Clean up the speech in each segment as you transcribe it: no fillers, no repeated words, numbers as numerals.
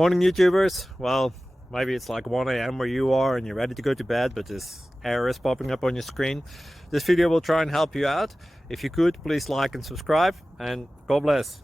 Morning YouTubers. Well, maybe it's like 1 a.m. where you are and you're ready to go to bed, but this error is popping up on your screen. This video will try and help you out. If you could, please like and subscribe, and God bless.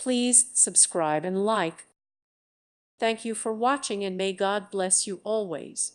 Please subscribe and like. Thank you for watching, and may God bless you always.